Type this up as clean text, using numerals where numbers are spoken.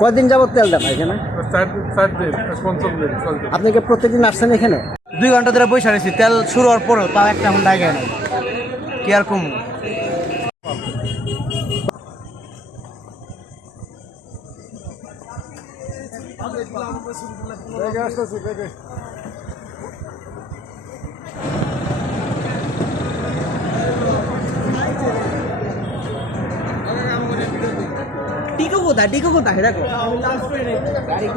কয়দিন যাবত তেল দেন এখানে? আপনি কি প্রত্যেকদিন আসছেন এখানে? 2 ঘন্টা ধরে বসে রয়েছি, তেল শুরু হওয়ার পরও তাও একটা ঘন্টা আগে নাই। কি আর কম টিকো কোথায় দেখো গাড়ি